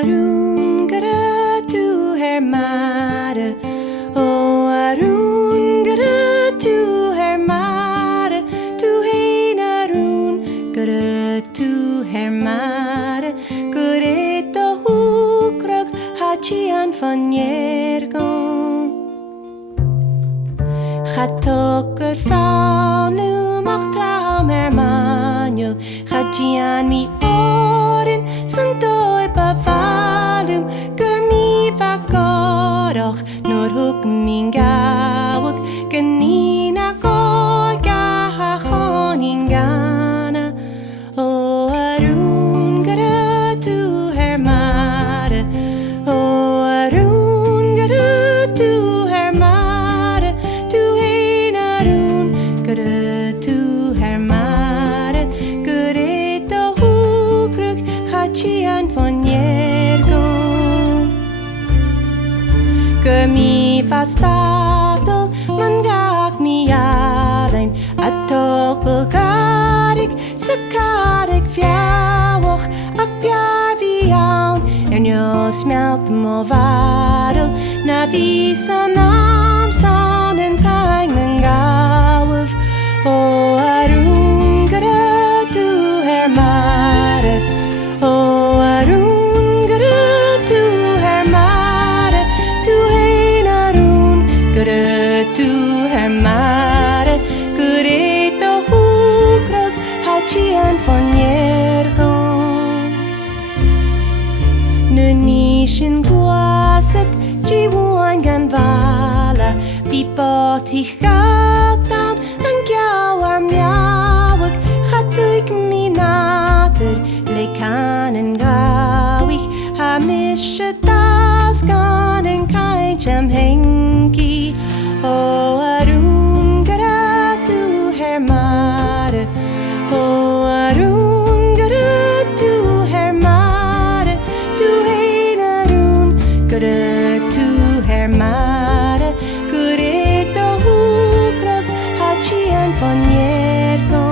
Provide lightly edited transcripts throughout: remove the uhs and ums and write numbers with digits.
Arun gara tu her mare. Oh Arun gara tu her mare. Tu hein Arun gara tu her mare. Gure to hukrag hachian van jergon. Gaat ook er van nu mag trouw mer manuel. Gaat je aan mi oren zijn toi bevalum. Gur mi vakorach nor hoek min gawak. Genina goga ha honingana. Oh Arun gara tu her mare. Oh Arun gara tu her mare. Tu hein Arun gara tu her mare. Gure to hukrug hachian van jergon. Gur mi vastadel man gak mi alleen. Atokkel garik sakarik fjawach. Ak bjar vi aan njo smelt mo varel. Na vi sanam san en kaingen gawef. Oh Arun gara tu her mare. Oh Arun gara tu her mare. Tu hein Arun gara tu her mare. Gure to hukrag hachian van jergon. Nu nishin guaset jiwan gan vala. Pipoti gatan en gjawar mjawak. Gatuik minater lekan en gawik. Ha misje tas gan en kaintjem hengi. Oh Arun gara tu her mare. Oh Arun gara tu her mare. Tu hein Arun gara tu her mare. Gure to hukrag hachian van jergon.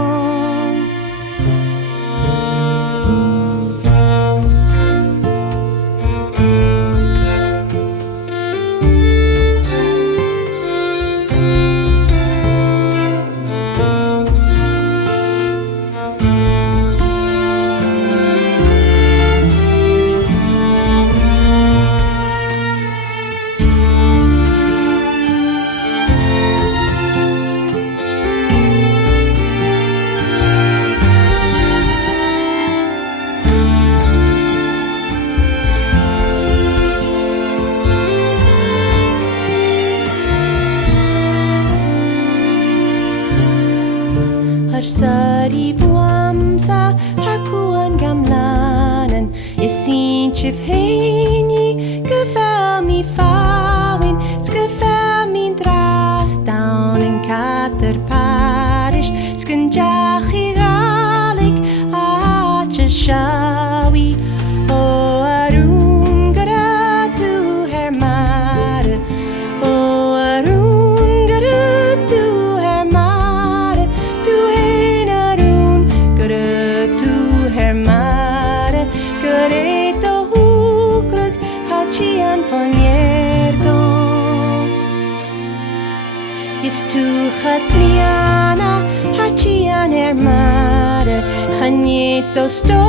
Sari buamsa hakuan gamlanen. Isin chif heini geval mi fawin. Sgeval min dras down in kater parish. Skenjachi galik aatje shawi. Oh Arun gara tu her mare. Oh Arun gara tu her mare. Tu hein Arun gara tu her mare. Gure to hukrug hachian van jergon. Is tu chatriana hachian her mare. Ganito sto